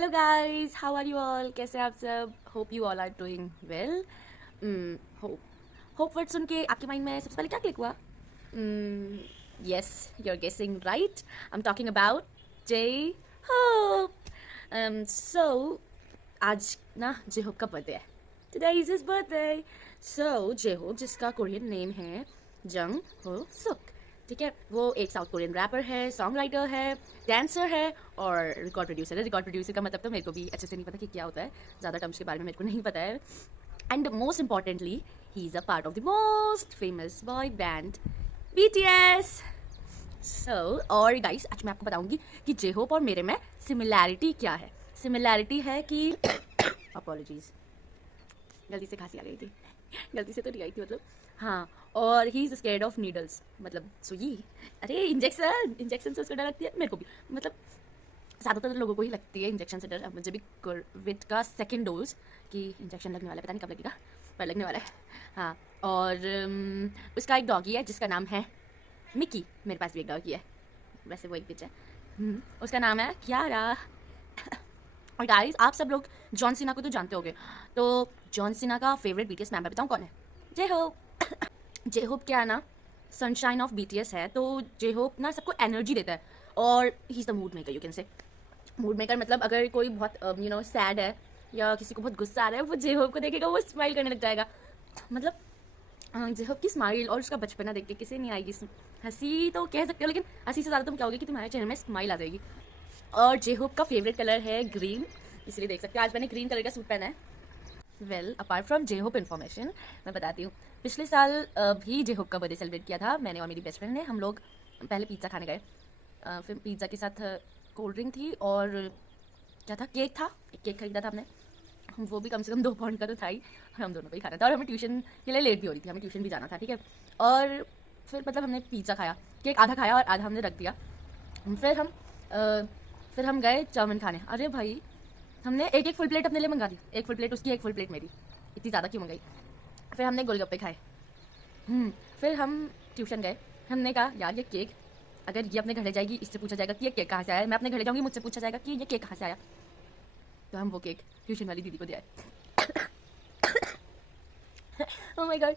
Hello guys, how are you all? कैसे हैं आप सब? Hope you all are doing well. Hope hope word सुन के आपके माइंड में सबसे पहले क्या क्लिक हुआ? Yes, you are guessing right. I am talking about J Hope. So आज ना जे होप का बर्थडे है. Today is his birthday. So J Hope, जिसका कोरियन नेम है जंग हो सुक, ठीक है, वो एक साउथ कोरियन रैपर है, सॉन्ग राइटर है, डांसर है और रिकॉर्ड प्रोड्यूसर है. रिकॉर्ड प्रोड्यूसर का मतलब तो मेरे को भी अच्छे से नहीं पता कि क्या होता है, ज़्यादा टर्म्स के बारे में मेरे को नहीं पता है. And most importantly, he is a part of the most famous boy band BTS. सो और गाइस, आज मैं आपको बताऊंगी कि जे होप और मेरे में सिमिलैरिटी क्या है. सिमिलैरिटी है कि अपॉलॉजीज, गलती से खांसी आ गई थी. गलती से तो नहीं आई थी मतलब. हाँ, और he is scared of needles, मतलब सुई. अरे इंजेक्शन, इंजेक्शन से उसको डर लगती है. मेरे को भी, मतलब ज़्यादातर लोगों को ही लगती है इंजेक्शन से डर. अब मुझे भी कोविड का सेकेंड डोज की इंजेक्शन लगने वाला है, पता नहीं कब लगेगा, पर लगने वाला है. हाँ, और उसका एक डॉगी है जिसका नाम है मिकी. मेरे पास भी एक डॉगी है, वैसे वही पिच है. उसका नाम है क्यारा. और गाइस, आप सब लोग जॉन सीना को तो जानते होगे. तो जॉन सीना का फेवरेट BTS मेंबर बताऊँ कौन है? J Hope. जे होप क्या है ना, सनशाइन ऑफ BTS है. तो जे होप ना सबको एनर्जी देता है और he is the mood maker, you can say. Mood maker मतलब अगर कोई बहुत सैड है या किसी को बहुत गुस्सा आ रहा है, वो जे होप को देखेगा, वो स्माइल करने लग जाएगा. मतलब जे होप की स्माइल और उसका बचपना देख के किसे नहीं आएगी हंसी, तो कह सकते हो, लेकिन हंसी से ज़्यादा तुम क्या होगी कि तुम्हारे चेहरे में स्माइल आ जाएगी. और जे होप का फेवरेट कलर है ग्रीन, इसलिए देख सकते हो आज मैंने ग्रीन कलर का सूट पहना है. Well, apart from J Hope information, मैं बताती हूँ. पिछले साल भी जे होप का बर्थडे सेलिब्रेट किया था मैंने और मेरी बेस्ट फ्रेंड ने. हम लोग पहले पिज़्ज़ा खाने गए, फिर पिज़्ज़ा के साथ कोल्ड ड्रिंक थी और क्या था, केक था. एक केक खरीदा था हमने, वो भी कम से कम 2 पाउंड का तो था ही. हम दोनों को ही खाना था और हमें ट्यूशन के लिए लेट भी हो रही थी, हमें ट्यूशन भी जाना था, ठीक है. और फिर मतलब हमने पिज़्ज़ा खाया, केक आधा खाया और आधा हमने रख दिया. फिर हम गए चाउमीन खाने. अरे भाई, हमने एक एक फुल प्लेट अपने लिए मंगा दी. एक फुल प्लेट उसकी, एक फुल प्लेट मेरी. इतनी ज़्यादा क्यों मंगाई? फिर हमने गोलगप्पे खाए. फिर हम ट्यूशन गए. हमने कहा यार ये केक, अगर ये अपने घर ले जाएगी, इससे पूछा जाएगा कि ये केक कहाँ से आया. मैं अपने घर ले जाऊँगी, मुझसे पूछा जाएगा कि ये केक कहाँ से आया. तो हम वो केक ट्यूशन वाली दीदी को दे आए. Oh my God.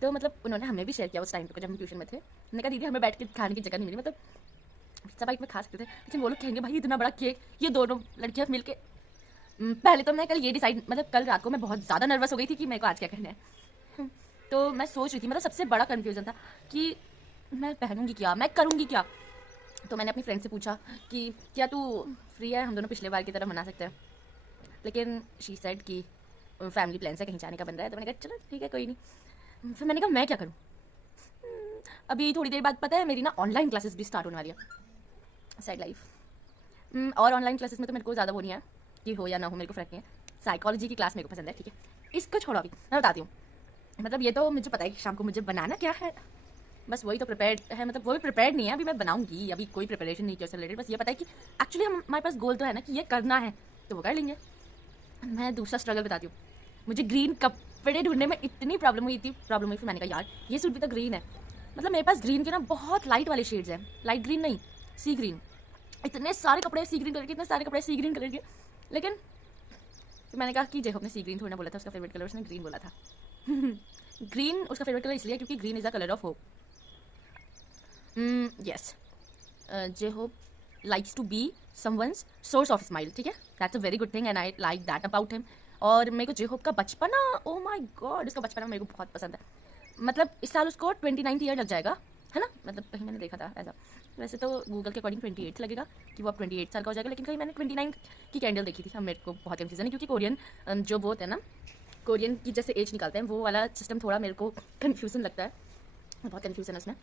तो मतलब उन्होंने हमें भी शेयर किया उस टाइम पे जब हम ट्यूशन में थे. हमने कहा दीदी हमें बैठ के खाने की जगह नहीं मिली, मतलब पिज्जा बाइट में खा सकते थे, लेकिन वो लोग कहेंगे भाई इतना बड़ा केक, ये दोनों लड़कियां मिलके. पहले तो मैं कल ये डिसाइड, मतलब कल रात को मैं बहुत ज़्यादा नर्वस हो गई थी कि मेरे को आज क्या करना है. तो मैं सोच रही थी, मतलब सबसे बड़ा कन्फ्यूज़न था कि मैं पहनूंगी क्या, मैं करूँगी क्या. तो मैंने अपनी फ्रेंड से पूछा कि क्या तू फ्री है, हम दोनों पिछले बार की तरह मना सकते हैं. लेकिन शी सेड कि फैमिली प्लान से कहीं जाने का बन रहा है. तो मैंने कहा चलो ठीक है, कोई नहीं. फिर मैंने कहा मैं क्या करूँ. अभी थोड़ी देर बाद पता है मेरी ना ऑनलाइन क्लासेस भी स्टार्ट होने वाली है. Sad life. और ऑनलाइन क्लासेस में तो मेरे को ज़्यादा वो नहीं है कि हो या ना हो, मेरे को फ़र्क नहीं है. साइकोलॉजी की क्लास मेरे को पसंद है, ठीक है. इसको छोड़ो, अभी मैं बताती हूँ. मतलब ये तो मुझे पता है कि शाम को मुझे बनाना क्या है, बस वही तो प्रिपेयर्ड है. मतलब वो भी प्रिपेयर्ड नहीं है, अभी मैं बनाऊंगी, अभी कोई प्रिपरेशन नहीं किया उससे रिलेटेड. बस ये पता है कि एक्चुअली हमारे पास गोल तो है ना कि ये करना है, तो वो कर लेंगे. मैं दूसरा स्ट्रगल बताती हूँ. मुझे ग्रीन कपड़े ढूंढने में इतनी प्रॉब्लम हुई फिर मैंने कहा यार ये सूट भी तो ग्रीन है. मतलब मेरे पास ग्रीन के ना बहुत लाइट वाले शेड्स हैं, लाइट ग्रीन नहीं, सी ग्रीन. इतने सारे कपड़े सी ग्रीन कलर के, इतने सारे कपड़े सी ग्रीन कलर के. लेकिन फिर मैंने कहा कि जे होप ने सी ग्रीन थोड़ा ना बोला था, उसका फेवरेट कलर उसने ग्रीन बोला था. ग्रीन उसका फेवरेट कलर इसलिए क्योंकि green is the colour of hope. Yes, J Hope likes to be someone's source of smile, ठीक है. That's a very good thing and I like that about him. और मेरे को जे होप का बचपना, ओ माय गॉड, उसका बचपना मेरे को बहुत पसंद है. मतलब इस साल उसको 29th ईयर लग जाएगा, है ना. मतलब कहीं मैंने देखा था ऐसा. वैसे तो गूगल के अकॉर्डिंग 28 लगेगा कि वो अब 28 साल का हो जाएगा, लेकिन कहीं मैंने 29 की कैंडल देखी थी. अब मेरे को बहुत कन्फ्यूजन है क्योंकि कोरियन जो वो होते हैं ना, कोरियन की जैसे एज निकालते हैं, वो वाला सिस्टम थोड़ा मेरे को कन्फ्यूजन लगता है. बहुत कन्फ्यूजन है उसमें.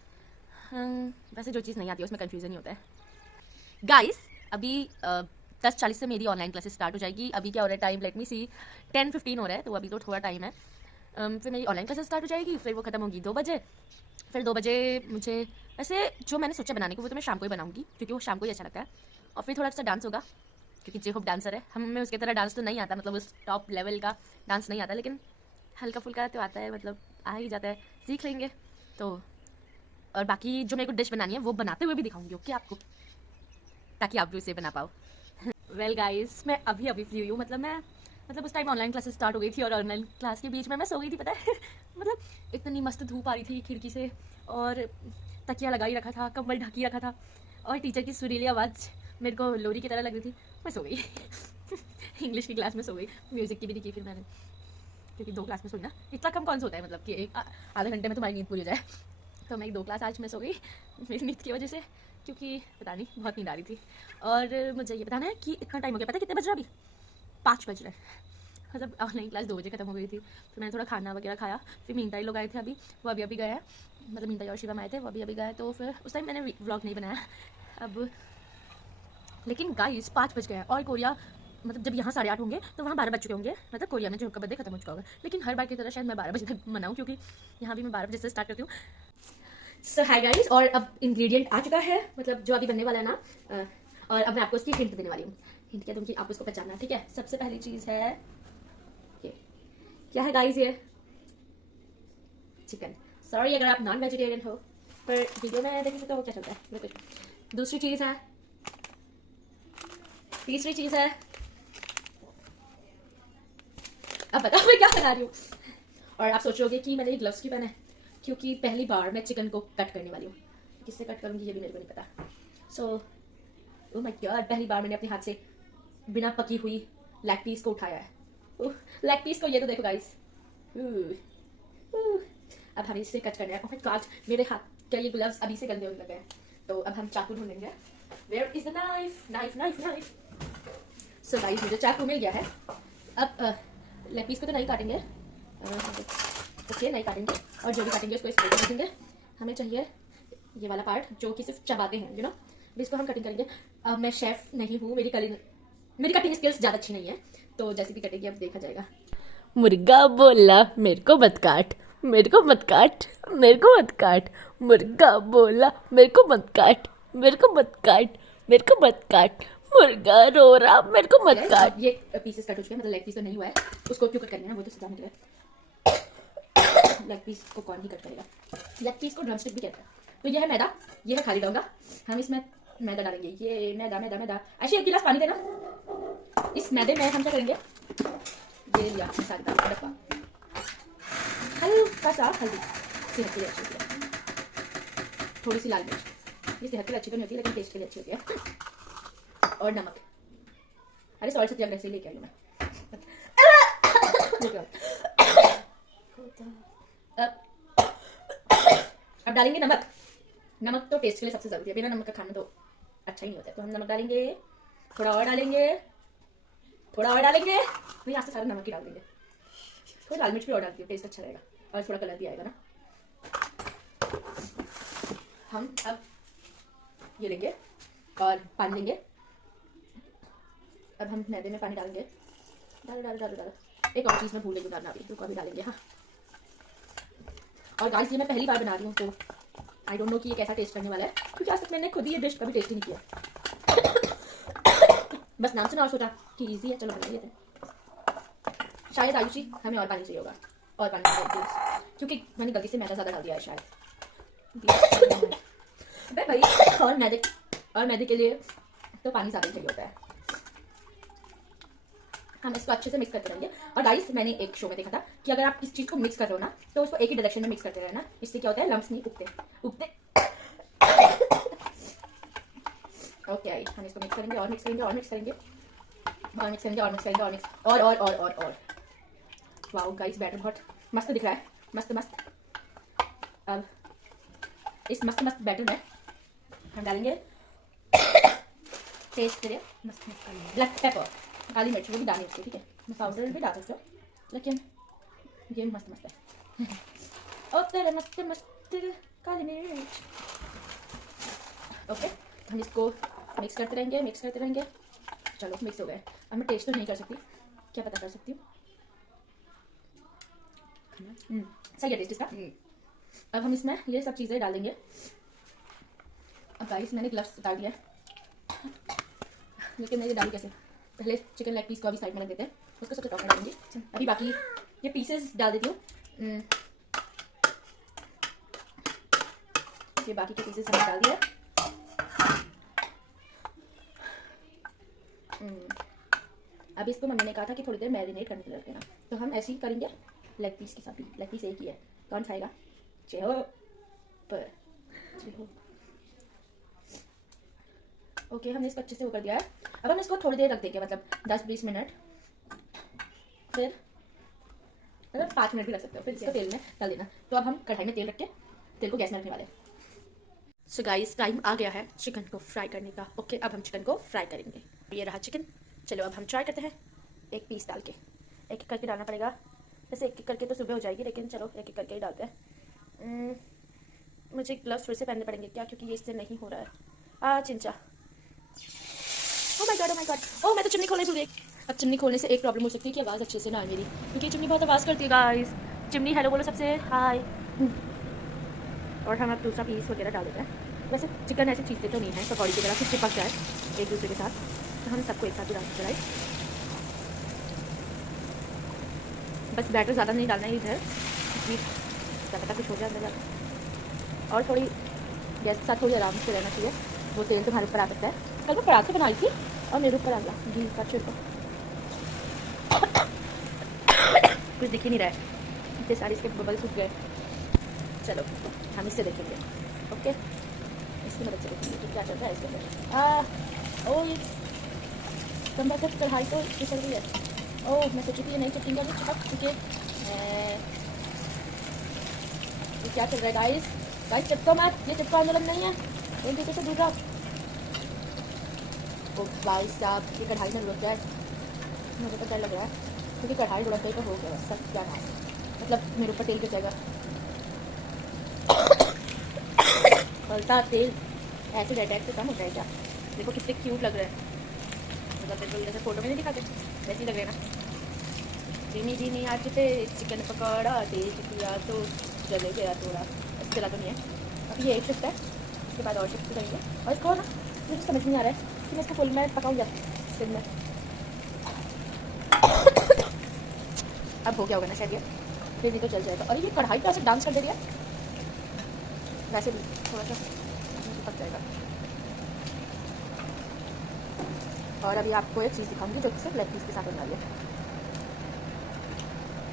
वैसे जो चीज़ नहीं आती है उसमें कन्फ्यूजन ही होता है. गाइस, अभी 10:40 से मेरी ऑनलाइन क्लासेस स्टार्ट हो जाएगी. अभी क्या हो रहा है टाइम, लेट मी सी, 10:15 हो रहा है, तो अभी तो थोड़ा टाइम है. फिर मेरी ऑनलाइन क्लासेस स्टार्ट हो जाएगी, फिर वो खत्म होगी 2 बजे. फिर 2 बजे मुझे, वैसे जो मैंने सोचा बनाने को वो तो मैं शाम को ही बनाऊंगी क्योंकि वो शाम को ही अच्छा लगता है. और फिर थोड़ा सा डांस होगा क्योंकि जे होप डांसर है. हमें उसकी तरह डांस तो नहीं आता, मतलब उस टॉप लेवल का डांस नहीं आता, लेकिन हल्का फुल्का तो आता है, मतलब आ ही जाता है, सीख लेंगे. तो और बाकी जो मेरे को डिश बनानी है वो बनाते हुए भी दिखाऊंगी, ओके आपको, ताकि आप भी उसे बना पाओ. वेल गाइस, मैं अभी फ्री हुई हूँ। मतलब उस टाइम ऑनलाइन क्लासेस स्टार्ट हो गई थी और ऑनलाइन क्लास के बीच में मैं सो गई थी, पता है। मतलब इतनी मस्त धूप आ रही थी खिड़की से और तकिया लगा ही रखा था, कंबल ढक ही रखा था और टीचर की सुरीली आवाज़ मेरे को लोरी की तरह लग रही थी। मैं सो गई। इंग्लिश की क्लास में सो गई, म्यूज़िक की भी नहीं की फिर मैंने, क्योंकि 2 क्लास में सोई ना, इतना कम कौन सा होता है, मतलब कि आधे घंटे में तुम्हारी नींद पूरी हो जाए। तो मैं 2 क्लास आज मैं सो गई मेरी नींद की वजह से, क्योंकि पता नहीं बहुत नींद आ रही थी। और मुझे ये बताना है कि इतना टाइम हो गया, पता है कितने बज रहे हैं अभी? 5 बज रहे हैं। मतलब ऑनलाइन क्लास 2 बजे खत्म हो गई थी। फिर मैंने थोड़ा खाना वगैरह खाया। फिर मीनताई लोग आए थे अभी, वो अभी गए हैं। मतलब मीनताई और शिवम आए थे, वो अभी गए। तो फिर उस टाइम मैंने व्लॉग नहीं बनाया अब। लेकिन गाइस 5 बज गए हैं और कोरिया, मतलब जब यहाँ 8:30 होंगे तो वहाँ 12 बज चुके होंगे। मतलब कोरिया में जो का बर्थडे खत्म हो चुका होगा। लेकिन हर बार की तरह शायद मैं 12 बजे तक मनाऊँ, क्योंकि यहाँ भी मैं 12 बजे से स्टार्ट करती हूँ। सो हाय गाइस, और अब इंग्रेडिएंट आ चुका है, मतलब जो अभी बनने वाला है ना। और अब मैं आपको इसकी हिंट देने वाली हूँ। हिंट क्या दूँगी, आप उसको पहचानना, ठीक है। सबसे पहली चीज़ है ये। क्या है गाइस ये? चिकन। सॉरी अगर आप नॉन वेजिटेरियन हो, पर वीडियो में देख सकते हो क्या चलता है। बिल्कुल। दूसरी चीज़ है, तीसरी चीज़ है, अब बताओ मैं क्या बना रही हूँ। और आप सोच रहे होगे कि मैंने ये ग्लव्स क्यों पहने हैं, क्योंकि पहली बार मैं चिकन को कट करने वाली हूँ। किससे कट करूँगी ये भी मेरे को नहीं पता। सो ओह माय गॉड, पहली बार मैंने अपने हाथ से बिना पकी हुई लेग पीस को उठाया है। लेग पीस को, ये तो देखो गाइस। अब हमें इससे कट करना है। ओह माय गॉड, मेरे हाथ के ये ग्लव्स अभी से गंदे होने लगे हैं। तो अब हम चाकू ढूंढेंगे। Where is the knife, knife knife knife. So guys, मुझे चाकू मिल गया है। अब लेग पीस को तो नहीं काटेंगे, ओके नहीं काटेंगे, और जो भी काटेंगे उसको स्प्रे कर देंगे। हमें चाहिए ये वाला पार्ट जो कि सिर्फ चबाते हैं, यू नो। इसको हम कटिंग करेंगे। अब मैं शेफ नहीं हूँ, मेरी कटिंग स्किल्स ज़्यादा अच्छी नहीं है, तो जैसे भी कटेगी अब देखा जाएगा। मुर्गा बोला मेरे को मत काट, मेरे को मत काट, मेरे को मत काट। मुर्गा बोला मेरे को मत काट, मेरे को मत काट, मेरे को मत काट। मुर्गा रो रहा मेरे को मत काट। ये पीसेस कट हो चुके हैं, मतलब लेग पीस तो नहीं हुआ है, उसको क्यों कट करना है वो तो समझ गए। लेग पीस को कौन ही कट करेगा, लेग पीस को ड्रमस्टिक भी कहते हैं। तो ये है मैदा, ये है खाली डोंगा। हम इसमें मैदा डालेंगे, ये मैदा मैदा मैदा। ऐसे 1 गिलास पानी देना। इस मैदे में हम क्या करेंगे, ये लिया मसाला का डब्बा, हल्का सा हल्दी, सेहत के लिए अच्छी होती है। थोड़ी सी लाल मिर्च, ये सेहत के लिए अच्छी तो नहीं होती लेकिन टेस्ट के लिए अच्छी होती है। और नमक। अरे सॉल्ट सत्याग्रह से लेके आई हूँ मैं। अब डालेंगे नमक। नमक तो टेस्ट के लिए सबसे जरूरी है, बिना नमक का खाना तो अच्छा ही नहीं होता है। तो हम नमक डालेंगे, थोड़ा और डालेंगे, थोड़ा और डालेंगे। नहीं, आज से सारा नमक ही डाल देंगे। थोड़ी लाल मिर्च भी और डालती हूँ, टेस्ट अच्छा रहेगा और थोड़ा कलर भी आएगा ना। हम अब ये लेंगे और पानी लेंगे। अब हम मैदे में पानी डालेंगे। डालो डालो डालो डालो। एक और चीज़ मैं भूल गई उतारना, अभी रुको, अभी डालेंगे। हाँ, और गाइस ये मैं पहली बार बना रही हूँ, तो आई डोंट नो कि ये कैसा टेस्ट करने वाला है, क्योंकि आज तक मैंने खुद ही ये डिश कभी टेस्ट ही नहीं किया। बस नाम सुना और सोचा कि इजी है, चलो बना लेते हैं। शायद आयुषी हमें और पानी चाहिए होगा, और पानी चाहिए, क्योंकि मैंने गलती से मैदा ज़्यादा डाल दिया है शायद। भाई, और मैदे के लिए तो पानी ज़्यादा चाहिए होता है। हम इसको अच्छे से मिक्स करते रहेंगे। और गाइस मैंने एक शो में देखा था कि अगर आप किसी चीज़ को मिक्स कर रहे हो ना, तो उसको एक ही डायरेक्शन में मिक्स करते रहना, इससे क्या होता है, लम्स नहीं उगते। ओके, हम इसको मिक्स करेंगे और मिक्स करेंगे और मिक्स करेंगे और मिक्स करेंगे और मिक्स करेंगे और मिक्स और। वाओ गाइस, बैटर बहुत मस्त दिख रहा है, मस्त मस्त। अब इस मस्त मस्त बैटर में हम डालेंगे टेस्ट के लिए मस्त मस्त ब्लैक पेपर, काली मिर्च, वो भी डालनी उसकी, ठीक है। मैं पाउडर भी डाल सकते हो, लेकिन ये मस्त मस्त है। ओ तेरे मस्त मस्त काली मिर्च। ओके, हम इसको मिक्स करते रहेंगे। चलो मिक्स हो गए। अब मैं टेस्ट तो नहीं कर सकती, क्या पता कर सकती हूँ। सही है टेस्ट इसका। अब हम इसमें ये सब चीज़ें डालेंगे। अब गाइस मैंने ग्लव्स उतार दिया, लेकिन मैं ये डाली कैसे, पहले चिकन लेग पीस को अभी साइड में रख देते हैं, उसको सबसे टॉप में डालेंगे। अभी बाकी ये पीसेस डाल देती हूँ। ये बाकी के पीसेस हमने डाल दिया। अब इसको मम्मी ने कहा था कि थोड़ी देर मैरिनेट करने के लिए रख देना, तो हम ऐसे ही करेंगे लेग पीस के साथ भी। लेग पीस एक ही है, कौन खाएगा? चलो पर चलो। ओके, हमने इसको अच्छे से वो कर दिया है। अब हम इसको थोड़ी देर रख देंगे, मतलब 10-20 मिनट, फिर मतलब 5 मिनट भी रख सकते हो, फिर इसको तेल में डाल देना। तो अब हम कढ़ाई में तेल रख के तेल को गैस में रखने वाले हैं। सो गाइस, टाइम आ गया है चिकन को फ्राई करने का। ओके, अब हम चिकन को फ्राई करेंगे। ये रहा चिकन। चलो अब हम ट्राई करते हैं। एक पीस डाल के एक एक करके डालना पड़ेगा। वैसे एक एक करके तो सुबह हो जाएगी, लेकिन चलो एक एक करके ही डालते हैं। मुझे ग्लव्स फिर से पहनने पड़ेंगे क्या, क्योंकि ये इससे नहीं हो रहा है। चिंचा, oh my god, oh my god. Oh, मैं तो चिमनी खोलने भूल गई। अब चिमनी खोलने से एक प्रॉब्लम हो सकती है कि आवाज़ अच्छे से ना आए मेरी, क्योंकि चिमनी बहुत आवाज़ करती है गाइस। चिमनी हेलो बोलो सबसे, हाय। और हम अब दूसरा पीस वगैरह डाल देते हैं। वैसे चिकन ऐसी चीज़ें तो नहीं है पकौड़ी की तरह कि चिपक जाए एक दूसरे के साथ, तो हम सबको एक साथ ही डाल देते, राइट। बस बैटर ज़्यादा नहीं डालना है इधर, क्योंकि क्या पता कुछ हो जाए अंदर जाकर। और थोड़ी गैस के साथ थोड़ी आराम से रहना चाहिए, वो तेल तुम्हारे ऊपर आ सकता है। कल मैं पराठे बनाई थी और मेरे ऊपर आ गया घी का छिड़का। कुछ दिख ही नहीं रहा है, इतने सारे इसके बबल्स उठ गए। चलो हम इससे देखेंगे। ओके, इसकी मदद से देखेंगे कि क्या चल रहा है इसके अंदर। ओ, ये टमाटर कढ़ाई तो फिसल रही है। ओह, मैं सोची थी ये नहीं चिपकेंगे, अभी चिपक चुके। ये क्या चल रहा है गाइस? गाइस चिपको मत, ये चिपका आंदोलन नहीं है, एक दूसरे से दूर रहो। ओ भाई साहब, ये कढ़ाई में लुढ़क जाए, मुझे तो डर लग रहा है, क्योंकि कढ़ाई लुढ़क गई तो हो गया सब, क्या नाम, मतलब मेरे ऊपर तेल गिर जाएगा। पलता तेल ऐसे अटैक से कम हो जाएगा। देखो कितने क्यूट लग रहे हैं, मतलब बिल्कुल जैसे फोटो में नहीं दिखाते वैसे ही लग रहे हैं ना। धीमी धीमी आँच पे चिकन पकौड़ा, तेज किया तो जले गया थोड़ा, इसके चला तो नहीं है। अब ये एक शिफ्ट है, इसके बाद और शिफ्ट करेंगे। और इसको ना मुझे समझ नहीं आ रहा है कि मैं इसको फुल में पकाऊँ या फिर में। अब हो गया होगा ना शायद, ये फिर भी तो चल जाएगा। और ये कढ़ाई पे ऐसे डांस कर दे रही है, वैसे भी थोड़ा सा पक जाएगा। और अभी आपको एक चीज़ दिखाऊंगी जो कि सिर्फ लेग पीस के साथ होने वाली है।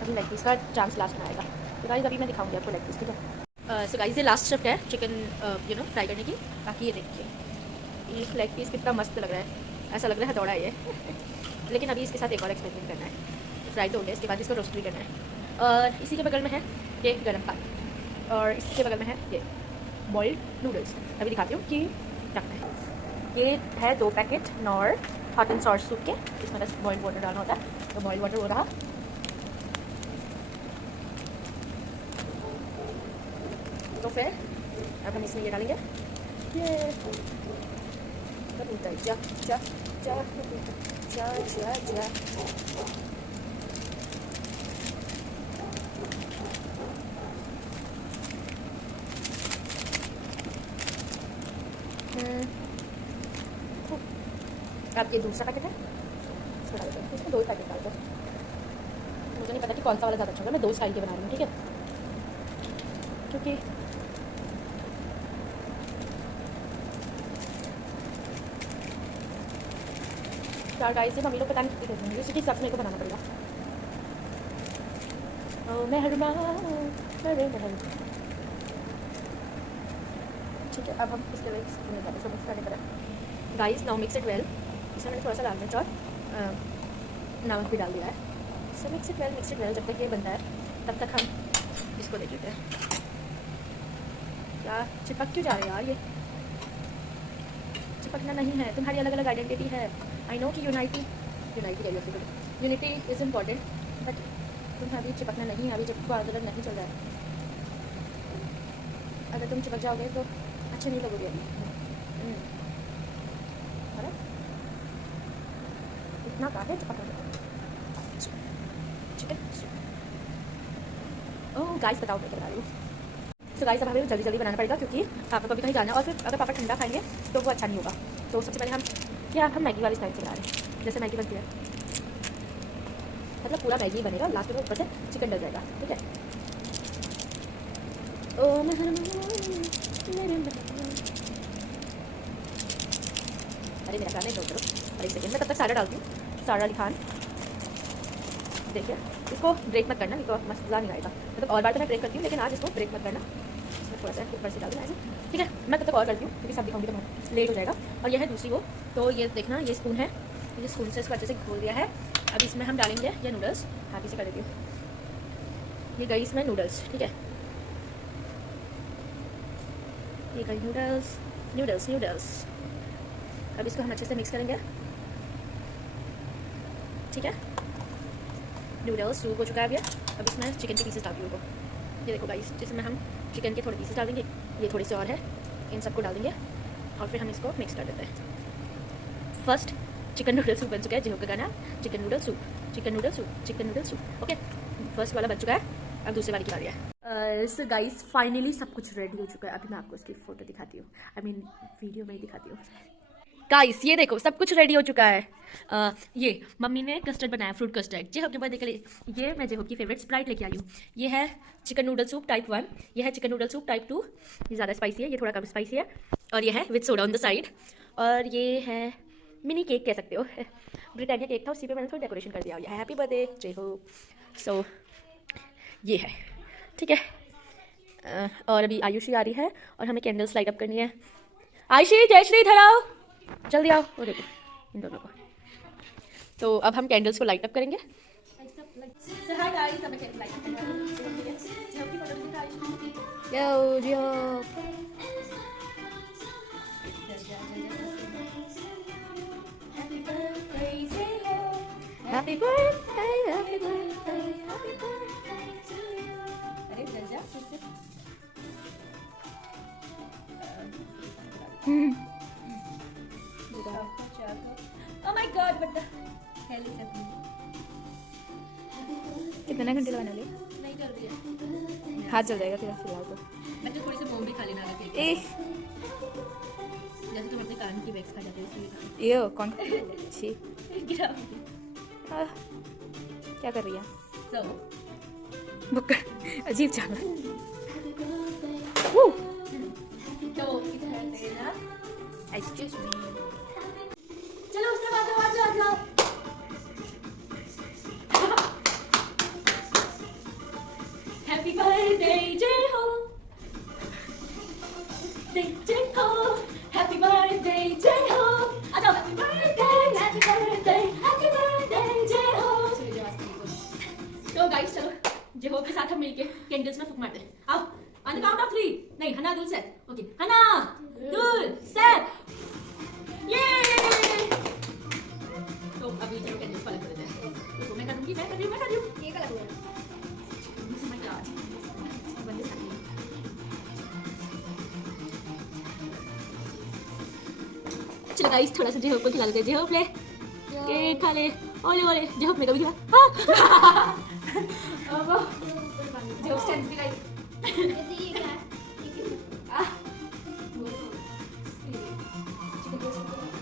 अभी लेग पीस का चांस लास्ट में आएगा, तो गाइस अभी मैं दिखाऊंगी आपको लेग पीस, ठीक है। सो गाइस, ये लास्ट शिफ्ट है चिकन फ्राई करने की। बाकी ये देखिए, ये लेग पीस कितना मस्त लग रहा है, ऐसा लग रहा है हथौड़ा है ये। लेकिन अभी इसके साथ एक और एक्सपेरिमेंट करना है। फ्राई तो हो गया, इसके बाद इसको रोस्ट भी करना है। और इसी के बगल में है ये गर्म पानी, और इसके बगल में है ये बॉइल्ड नूडल्स। अभी दिखाती हूँ कि क्या करना है। ये है 2 packet nor hot and sauce soup के, इसमें बस बॉइल्ड वाटर डालना होता है। तो बॉइल्ड वाटर हो रहा, तो फिर अब हम इसमें ये डालेंगे। ये जा जा जा जा जा जा। अब ये दूसरा पैकेट है, इसको डाल दो। इसमें 2 पैकेट डाल दो, मुझे नहीं पता कि कौन सा वाला ज़्यादा अच्छा होगा। मैं 2 स्टाइल के बना रही हूँ, ठीक है, क्योंकि चार गाइस से मम्मी लोग पता नहीं कितनी कर देंगे, उसी के हिसाब से मेरे को बनाना पड़ेगा। ठीक है, अब हम इसके लिए मिक्स करने पर guys. Now mix it well. इसमें मैंने थोड़ा सा लाल मिर्च और नमक भी डाल दिया है। सो मिक्स इट वेल। जब तक ये बनता है तब तक हम इसको देख लेते हैं। क्या चिपक क्यों जा रहे हैं यार? ये चिपकना नहीं है, तुम्हारी अलग अलग आइडेंटिटी है। आई नो कि यूनिटी इज़ इम्पॉर्टेंट, बट तुम्हारी चिपकना नहीं है। अभी जब आंदोलन नहीं चल रहा है, अगर तुम चिपक जाओगे तो अच्छे नहीं लगोगे। अरे इतना काहे चिपक चिकन। ओह गाइस, बताओ मैं क्या बना रही हूँ। तो गाइस, अब हमें जल्दी जल्दी बनाना पड़ेगा, क्योंकि पापा को भी कहीं जाना है, और फिर अगर पापा ठंडा खाएंगे तो वो अच्छा नहीं होगा। तो सबसे पहले हम मैगी वाली स्टाइल से बना रहे हैं, जैसे मैगी बनती है, मतलब पूरा मैगी बनेगा, लास्ट में ऊपर से चिकन डल जाएगा, ठीक है। ओ अरे मेरा गाना ही करो। और एक सेकेंड मैं तब तक सारा डालती हूँ। सारा अली खान, देखिए इसको ब्रेक मत करना, नहीं तो मसला नहीं आएगा। मतलब और बार तो मैं ब्रेक करती हूँ, लेकिन आज इसको ब्रेक मत करना। मैं थोड़ा सा ऊपर से डाल दूँ ऐसे, ठीक है। मैं तब तक और करती हूँ क्योंकि सब दिखाऊंगी तो बहुत लेट हो जाएगा। और यह है दूसरी वो, तो ये देखना ये स्पून है, ये स्पून से इसको अच्छे से घोल दिया है। अब इसमें हम डालेंगे ये नूडल्स, हाथी से कर देती हूँ। ये गई इसमें नूडल्स, ठीक है। ये गई नूडल्स नूडल्स नूडल्स। अब इसको हम अच्छे से मिक्स करेंगे, ठीक है। नूडल्स सूप हो चुका है अब ये। अब इसमें चिकन के पीसेस डाल दूँ। ये देखो गाइस, जिसमें हम चिकन के थोड़े पीसेस डाल देंगे, ये थोड़े से और है, इन सबको डाल देंगे और फिर हम इसको मिक्स कर देते हैं। फर्स्ट चिकन नूडल सूप बन चुका है, जिहो का गाना chicken noodle soup, chicken noodle soup, chicken noodle soup. Okay, first वाला बन चुका है, अब दूसरे वाले की बारी है। सो गाइस फाइनली सब कुछ रेडी हो चुका है। अभी मैं आपको इसकी फ़ोटो दिखाती हूँ, आई मीन वीडियो में ही दिखाती हूँ। गाइस ये देखो सब कुछ रेडी हो चुका है। ये मम्मी ने कस्टर्ड बनाया, फ्रूट कस्टर्ड, जेहोप के बर्थडे के लिए। ये मैं जेहोप की फेवरेट स्प्राइट लेके आई हूँ। ये है चिकन नूडल सूप टाइप 1, ये है चिकन नूडल सूप टाइप 2, ये ज़्यादा स्पाइसी है, ये थोड़ा कम स्पाइसी है। और ये है with soda on the side. और ये है मिनी केक कह सकते हो, ब्रिटानिया केक था, उसी पे मैंने थोड़ा डेकोरेशन कर दिया। ये है हैप्पी बर्थडे जेहोप। सो ये है, ठीक है। और अभी आयुषी आ रही है और हमें कैंडल्स लाइट अप करनी है। आयुषी, जयश्री इधर आओ, जल्दी आओ। वो देखो इन दोनों को। तो अब हम कैंडल्स को लाइट अप करेंगे। Happy birthday, happy birthday, happy birthday to you. अरे जल जा फिर से। Oh my God, what the hell is happening? कितना घंटे लगाने वाली? नहीं कर रही है, हाथ जल जाएगा फिलहाल तो। बच्चे थोड़ी सी मोम भी खा लेना अगर केक, ए जैसे तुम अपने कान की वैक्स खा जाते हो इसलिए खा। ये कौन छी गिरा। क्या कर रही है? So बुक्कर अजीब चाल। तो इधर देना। Excuse me. चलो उससे आ जाओ। हैप्पी बर्थडे जेहो, जेहो, हैप्पी बर्थडे जेहो। आ जाओ। Happy birthday, happy birthday, happy birthday जेहो। तो गाइस चलो जेहो के साथ हम मिलके कैंडल्स में फूंक मारते हैं। आओ, ऑन द काउंट ऑफ 3। नहीं, हना दूल सेट। ओके, हना दूल सेट। ये तो अभी चलो कैंडल्स वाला कर देते हैं। देखो मैं करूंगी, मैं कर रही हूँ। ये कलर हुआ this is my class one this happening. चलो गाइस थोड़ा सा जेहोप को खिला लेते हैं। जेहोप ले केक खा ले। ओले ओले जेहोप ने कभी खिला। अब जेहोप स्टैंड्स भी गाइस।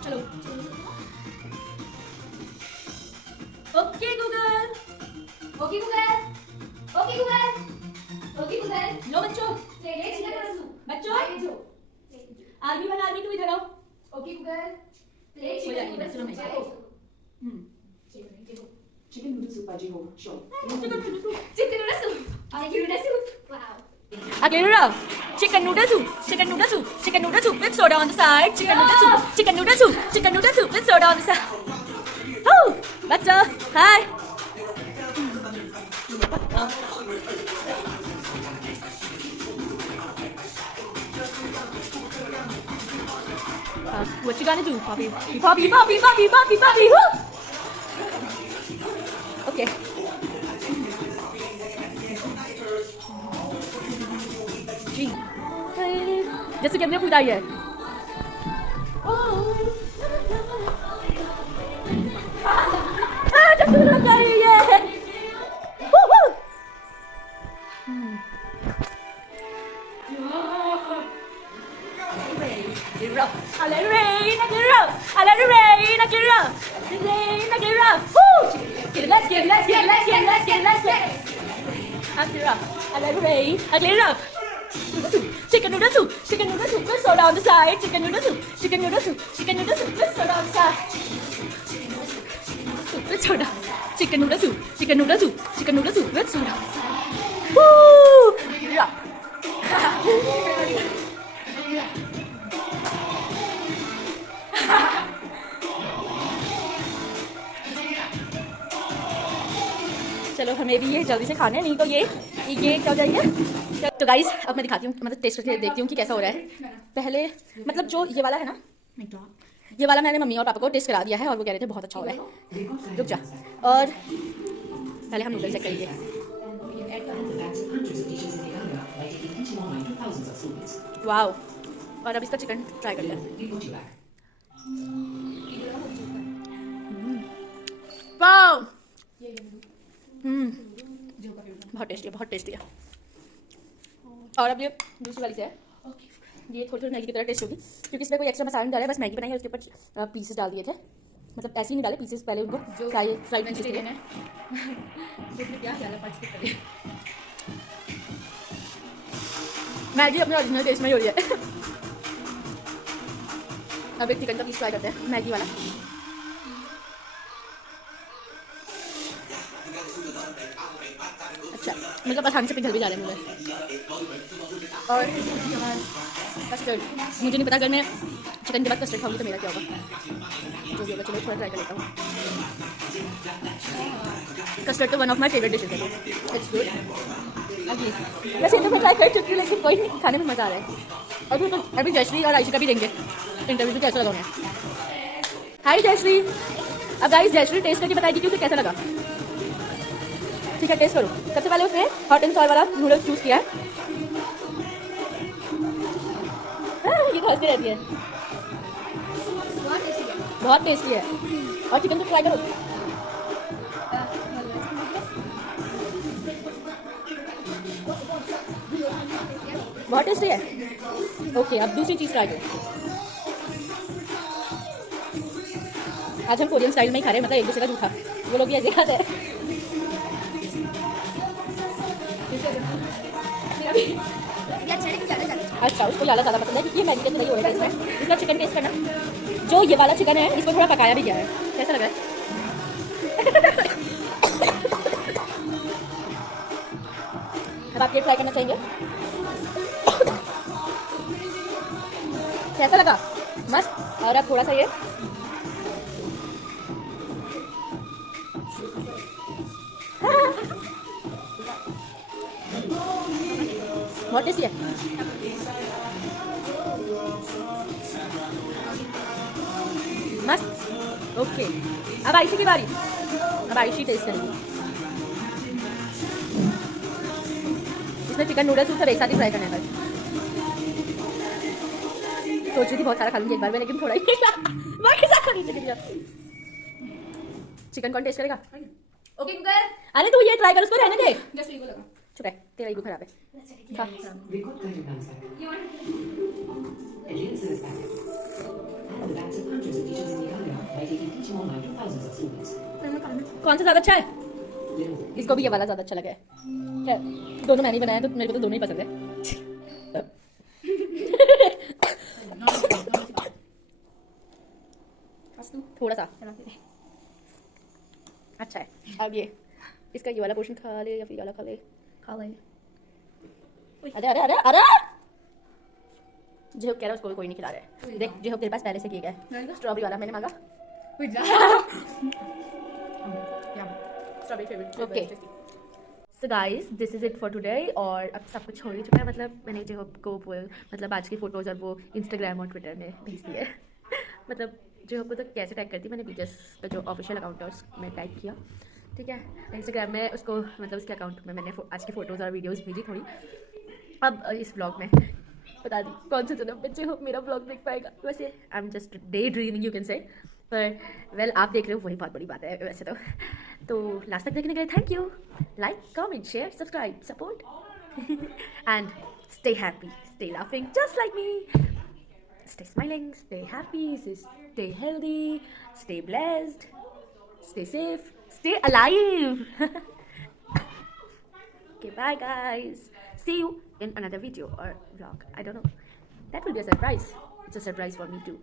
चलो okay Google, okay Google, okay Google, okay Google. लो बच्चों, बच्चों आर्मी 1 आर्मी 2 इधर आओ। ओके गूगल, हो जाएगी बस सुनो मैं। Chicken noodle soup by Jeho. Sure. Chicken noodle soup, Chicken noodle soup. Wow. Aguilera, chicken noodle soup, chicken noodle soup, chicken noodle soup with soda on the side, chicken noodle soup, chicken noodle soup, chicken noodle soup with soda on the side. Oh, bachcha, hi. What you gonna do, Poppy? Poppy, Poppy, Poppy, Poppy, Poppy. Woo! Okay. जी जैसे कि हमने पूछा है। जैसे लग रही है। Chicken noodle soup, chicken noodle soup with soda on the side. Chicken noodle soup, chicken noodle soup, chicken noodle soup with soda on the side. soup with soda. Chicken noodle soup. Chicken noodle soup. Chicken noodle soup with soda. Woo! Yeah. चलो हमें भी ये जल्दी से खाना है, नहीं तो ये क्या हो जाएगा। तो गाइस अब मैं दिखाती हूँ, मतलब टेस्ट करके देखती हूँ कि कैसा हो रहा है। पहले मतलब जो ये वाला है ना, ये वाला मैंने मम्मी और पापा को टेस्ट करा दिया है और वो कह रहे थे बहुत अच्छा हो रहा है। रुक जा, और पहले हम नूडल चेक करेंगे। वाओ, और अब इसका चिकन ट्राई कर लिया। वाओ, बहुत टेस्टी है, बहुत टेस्टी है। और अब ये दूसरी वाली से है, ये थोड़ी थोड़ी मैगी की तरह टेस्ट होगी क्योंकि इसमें कोई एक्स्ट्रा मसाला नहीं डाला है, बस मैगी बनाई है, उसके ऊपर पीसेस डाल दिए थे, मतलब ऐसे ही नहीं डाले पीसेस, पहले उनको फ्राइड पीसेस थे। मैगी अपने ओरिजिनल टेस्ट में ही हो रही है। अब एक चिकन का पीस ट्राई करते हैं, मैगी वाला। अच्छा, मतलब आसानी से पिघल भी जा रहे हैं मुझे। और कस्टर्ड, मुझे नहीं पता अगर मैं चिकन के बाद कस्टर्ड खाऊंगी तो मेरा क्या होगा, जो भी होगा। चलो थोड़ा ट्राई कर लेता हूँ। कस्टर्ड तो one of my favourite dishes है, इट्स गुड। वैसे तो मैं ट्राई कर चुकी हूँ लेकिन कोई नहीं, खाने में मज़ा आ रहा है। अभी जयश्री और आयशा का भी देंगे इंटरव्यू, कैसा लगा उन्हें। हाय जयश्री। अब गाइस जयश्री टेस्ट करके बताएगी कि उसे कैसा लगा। ठीक है, टेस्ट करो। सबसे पहले उसने हॉट एंड सॉर वाला नूडल्स चूज़ किया है। ये तो हंसती रहती है, बहुत टेस्टी है। और चिकन तो ट्राई करो। बहुत टेस्टी है। ओके, अब दूसरी चीज़ ट्राई करो। आज हम कोरियन स्टाइल में ही खा रहे हैं, मतलब एक दूसरे का जूठा, वो लोग भी ऐसे खाते हैं। अच्छा, उसको ज़्यादा पसंद है क्योंकि ये मैगी के अंदर नहीं हो रहा है इसमें। इसका चिकन टेस्ट करना, जो ये वाला चिकन है इसको थोड़ा पकाया भी गया है। कैसा लगा है? अब आप ये ट्राई करना चाहेंगे? कैसा लगा? मस्त। और अब थोड़ा सा ये बहुत टेस्टी है। मस्त। ओके, अब आयशी की बारी। अब आयशी टेस्ट करेंगे। इसमें चिकन नूडल्स सब एक साथ ही ट्राई करने का। सोच रही थी बहुत सारा खा लूंगी एक बार में, लेकिन थोड़ा ही चिकन कौन टेस्ट करेगा? ओके गूगल, अरे तू ये ट्राई कर, उसको रहने दे। जस्ट ईगो लगा। चुप रह, तेरा ईगो खराब है। खा। Record guided manufacturer. Aegean service packet. And the backs of hundreds of dishes in the area by taking each online to thousands of students. कौन सा ज़्यादा अच्छा है? Little. इसको भी ये वाला ज़्यादा अच्छा लगा है। खैर, दोनों मैंने बनाया तो मेरे को तो दोनों ही पसंद है। थोड़ा सा अच्छा है। अब ये इसका ये वाला पोर्शन खा ले या फिर ये वाला खा ले? खा ले। अरे अरे अरे अरे, जेहब कह रहा है उसको कोई नहीं खिला रहा है। देख जेहब तेरे पास पहले से किए गए। स्ट्रॉबेरी वाला मैंने मांगा। Strawberry favourite. Okay so guys, this is it for today. और अब सब कुछ हो ही चुका है, मतलब मैंने जेहब को मतलब आज की फ़ोटोज़ और वो इंस्टाग्राम और ट्विटर में भेज दी है। मतलब जेहब को तो कैसे टैग करती, मैंने बीजस का जो ऑफिशियल अकाउंट है उसमें टैग किया। ठीक है, इंस्टाग्राम में उसको मतलब उसके अकाउंट में मैंने आज की फ़ोटोज़ और वीडियोज़ भेजी थोड़ी। अब इस व्लॉग में बता दी कौन से जन्म बच्चे हो मेरा व्लॉग देख पाएगा। वैसे I am just day dreaming you can say, पर वेल आप देख रहे हो वही बहुत बड़ी बात है वैसे तो लास्ट तक देखने के लिए thank you. Like, comment, share, subscribe, support and stay happy, stay laughing just like me, stay smiling, stay happy, stay healthy, stay blessed, stay safe, stay alive. Okay, bye guys. See you in another video or vlog. I don't know. That will be a surprise. It's a surprise for me too.